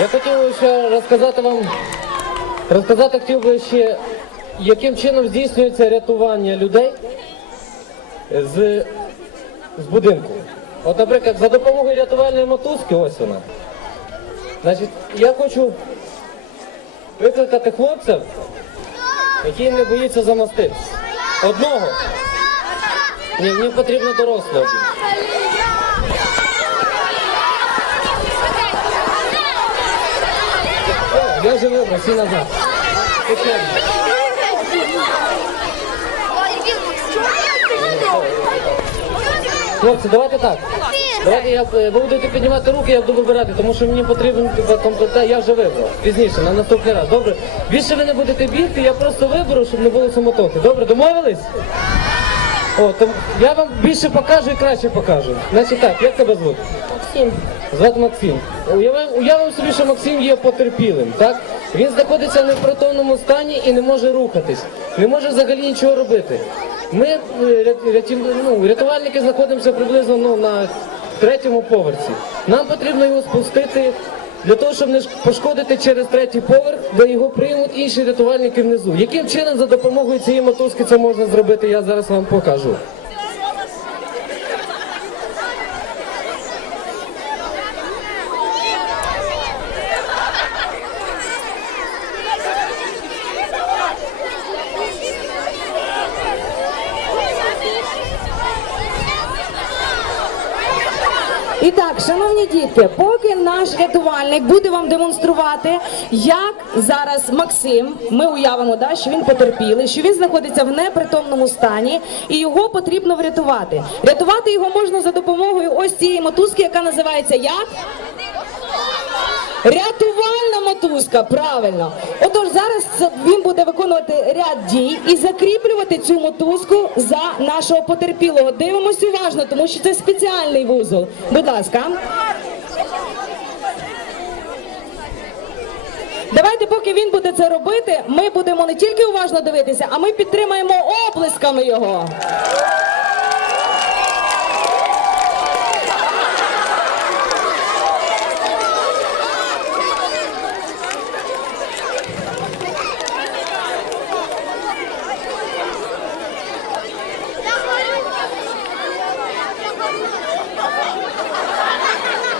Я хотів ще розказати вам, розказати хотів би ще, яким чином здійснюється рятування людей з, з будинку. От, наприклад, за допомогою рятувальної мотузки, ось вона. Значить, я хочу викликати хлопця, який не боїться замоститися. Одного. Ні, мені потрібно дорослого. Я живу, всі назад. Хлопці, давайте так. Давайте я е, ви будете піднімати руки, я буду вибирати, тому що мені потрібен типа, комплектація, я вже вибрав. Пізніше, на наступний раз. Добре? Більше ви не будете бігти, я просто виберу, щоб не було самотоки. Добре, домовились? О, то я вам більше покажу і краще покажу. Значить так, як тебе звуть? Максим. Звати Максим. Уявимо, уявимо собі, що Максим є потерпілим, так? Він знаходиться в непритомному стані і не може рухатись, не може взагалі нічого робити. Ми, е, рятів- ну, рятувальники, знаходимося приблизно ну, на третьому поверсі. Нам потрібно його спустити для того, щоб не пошкодити через третій поверх, де його приймуть інші рятувальники внизу. Яким чином за допомогою цієї мотузки це можна зробити, я зараз вам покажу. І так, шановні дітки, поки наш рятувальник буде вам демонструвати, як зараз Максим, ми уявимо, да, що він потерпілий, що він знаходиться в непритомному стані, і його потрібно врятувати. Рятувати його можна за допомогою ось цієї мотузки, яка називається як? Рятувальна мотузка, правильно. Отож, зараз він буде виконувати ряд дій і закріплювати цю мотузку за нашого потерпілого. Дивимось уважно, тому що це спеціальний вузол. Будь ласка. Давайте, поки він буде це робити, ми будемо не тільки уважно дивитися, а ми підтримаємо оплесками його.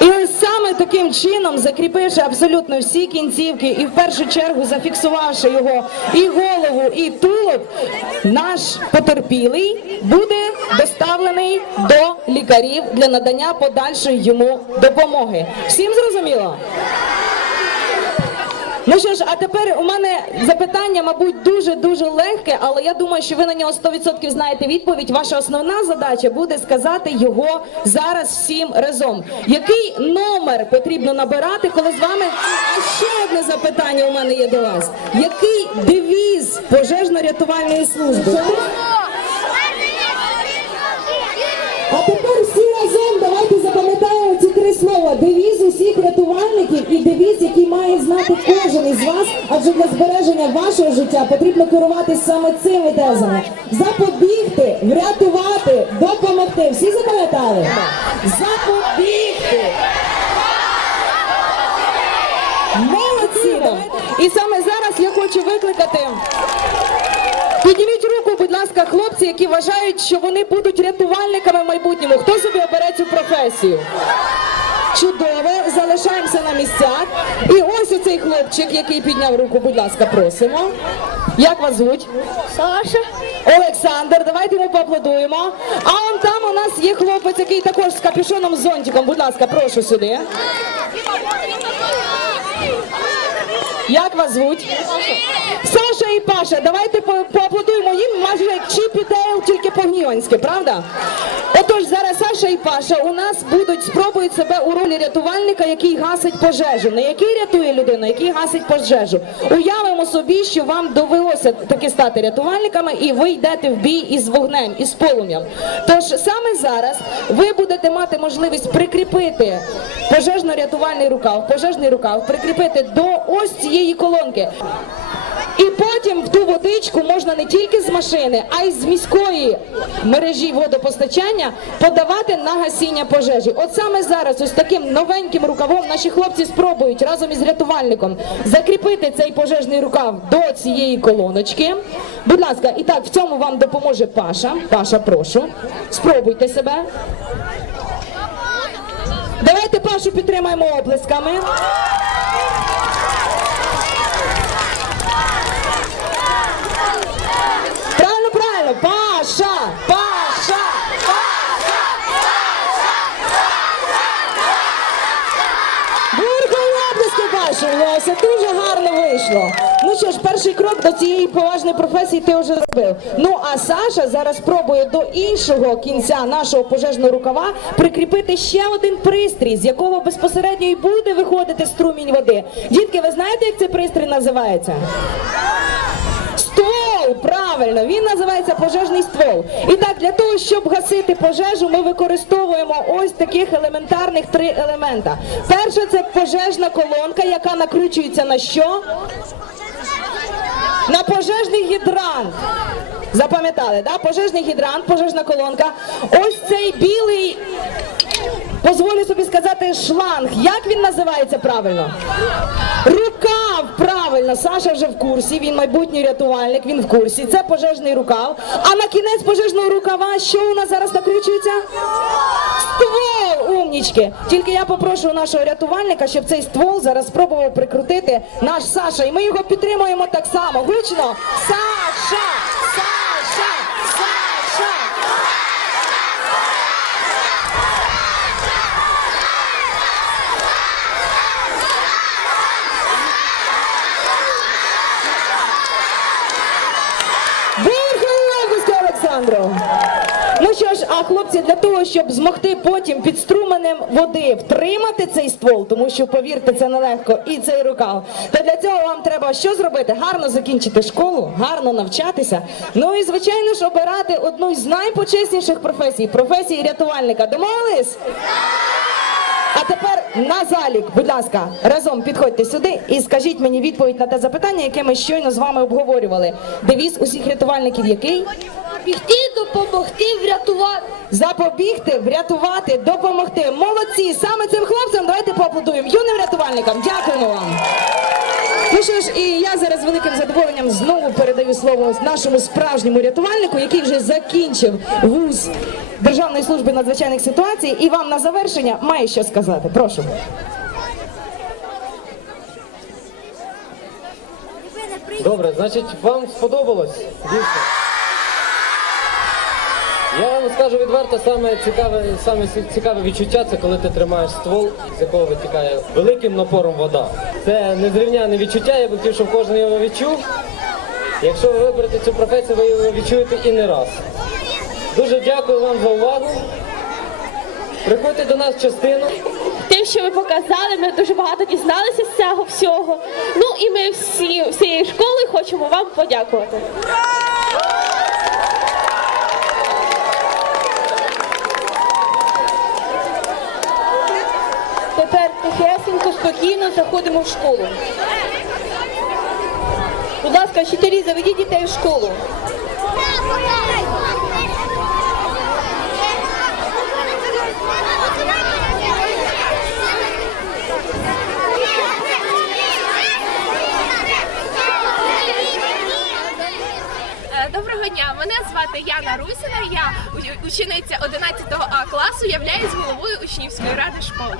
І ось саме таким чином, закріпивши абсолютно всі кінцівки і в першу чергу зафіксувавши його і голову, і тулуб, наш потерпілий буде доставлений до лікарів для надання подальшої йому допомоги. Всім зрозуміло? Ну що ж, а тепер у мене запитання, мабуть, дуже дуже легке, але я думаю, що ви на нього 100% знаєте відповідь. Ваша основна задача буде сказати його зараз всім разом. Який номер потрібно набирати, коли з вами А ще одне запитання у мене є до вас. Який девіз пожежно-рятувальної служби? Адже для збереження вашого життя потрібно керуватися саме цими тезами. Запобігти, врятувати, допомогти. Всі запам'ятали? Запобігти. Молодці! І саме зараз я хочу викликати. Підніміть руку, будь ласка, хлопці, які вважають, що вони будуть рятувальниками в майбутньому. Хто собі обере цю професію? Чудово, залишаємося на місцях. І ось оцей хлопчик, який підняв руку, будь ласка, просимо. Як вас звуть? Саша. Олександр, давайте йому поаплодуємо. А он там у нас є хлопець, який також з капюшоном з зонтиком. Будь ласка, прошу сюди. Як вас звуть? Саша і Паша. Давайте по- поаплодуємо їм, майже як Чіп і Дейл, тільки по-гніванськи, правда? Отож, зараз Саша і Паша у нас будуть спробують себе у ролі рятувальника, який гасить пожежу. Не який рятує людину, який гасить пожежу. Уявимо собі, що вам довелося таки стати рятувальниками, і ви йдете в бій із вогнем, із полум'ям. Тож саме зараз ви будете мати можливість прикріпити пожежно-рятувальний рукав, пожежний рукав, прикріпити до ось цієї колонки. І потім в ту водичку можна не тільки з машини, а й з міської мережі водопостачання подавати на гасіння пожежі. От саме зараз, ось таким новеньким рукавом, наші хлопці спробують разом із рятувальником закріпити цей пожежний рукав до цієї колоночки. Будь ласка, і так в цьому вам допоможе Паша. Паша, прошу, спробуйте себе. Давайте Пашу підтримаємо оплесками. Правильно, правильно. Паша! Паша! Буркою оплески Пашу, Леся, дуже гарно вийшло. Ну що ж, перший крок до цієї поважної професії ти вже зробив. Ну а Саша зараз спробує до іншого кінця нашого пожежного рукава прикріпити ще один пристрій, з якого безпосередньо і буде виходити струмінь води. Дітки, ви знаєте, як цей пристрій називається? Ствол, правильно, він називається пожежний ствол. І так, для того, щоб гасити пожежу, ми використовуємо ось таких елементарних три елемента. Перше це пожежна колонка, яка накручується на що? На пожежний гідрант. Запам'ятали, да? Пожежний гідрант, пожежна колонка. Ось цей білий, дозволю собі сказати, шланг. Як він називається правильно? Рукав, правильно, Саша вже в курсі, він майбутній рятувальник, він в курсі. Це пожежний рукав. А на кінець пожежного рукава, що у нас зараз накручується? Ствол, умнічки. Тільки я попрошу нашого рятувальника, щоб цей ствол зараз спробував прикрутити наш Саша. І ми його підтримуємо так само. Гучно. Саша! Саша! Бурхою області, Олександру! Ну що ж, а хлопці, для того, щоб змогти потім під струменем води втримати цей ствол, тому що повірте, це нелегко, і цей рукав. То для цього вам треба що зробити? Гарно закінчити школу, гарно навчатися. Ну і звичайно ж обирати одну з найпочесніших професій професії рятувальника. Домовились? А тепер на залік, будь ласка, разом підходьте сюди і скажіть мені відповідь на те запитання, яке ми щойно з вами обговорювали. Девіз усіх рятувальників який? Бігти, допомогти, врятувати. Запобігти, врятувати, допомогти. Молодці! Саме цим хлопцям давайте поаплодуємо. Юним рятувальникам. Дякуємо вам. Ну що ж, і я зараз з великим задоволенням знову передаю слово нашому справжньому рятувальнику, який вже закінчив вуз Державної служби надзвичайних ситуацій. І вам на завершення має що сказати. Прошу. Добре, значить, вам сподобалось? Дійсно. Я вам скажу відверто, саме цікаве, саме цікаве відчуття це коли ти тримаєш ствол, з якого витікає великим напором вода. Це незрівняне відчуття, я би хотів, щоб кожен його відчув. Якщо ви виберете цю професію, ви його відчуєте і не раз. Дуже дякую вам за увагу. Приходьте до нас частину. Тим, що ви показали, ми дуже багато дізналися з цього всього. Ну і ми всі всією школою хочемо вам подякувати. Тепер тихесенько, спокійно заходимо в школу. Будь ласка, вчителі, заведіть дітей в школу. Е, Доброго дня, мене звати Яна Русіна. Я учениця 11 А класу, являюсь головою учнівської ради школи.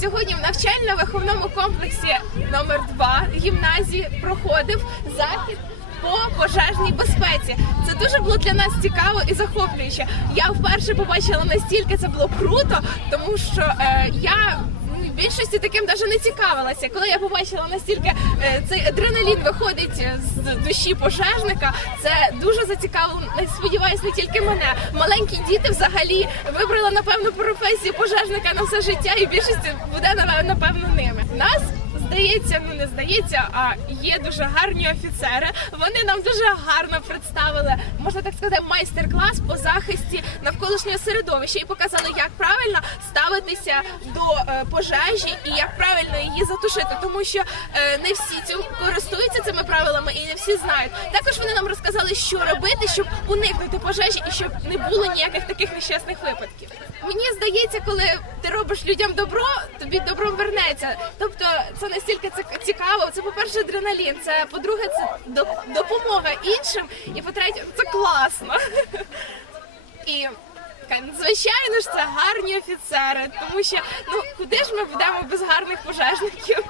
Сьогодні в навчально-виховному комплексі номер 2 гімназії проходив захід по пожежній безпеці. Це дуже було для нас цікаво і захоплююче. Я вперше побачила настільки це було круто, тому що е, я більшості таким навіть не цікавилася. Коли я побачила настільки е, цей адреналін виходить з душі пожежника, це дуже зацікавило. Сподіваюсь, не тільки мене. Маленькі діти взагалі вибрали напевно професію пожежника на все життя, і більшість буде напевно ними. Нас здається, ну не здається, а є дуже гарні офіцери. Вони нам дуже гарно представили, можна так сказати, майстер-клас по захисті навколишнього середовища і показали, як правильно ставитися до е, пожежі і як правильно її затушити, тому що е, не всі цим користуються цими правилами і не всі знають. Також вони нам розказали, що робити, щоб уникнути пожежі і щоб не було ніяких таких нещасних випадків. Мені здається, коли ти робиш людям добро, тобі добром вернеться. Тобто це настільки це цікаво. Це по-перше, адреналін. Це по-друге, це доп- допомога іншим. І по-третє, це класно. І звичайно ж це гарні офіцери, тому що ну куди ж ми будемо без гарних пожежників?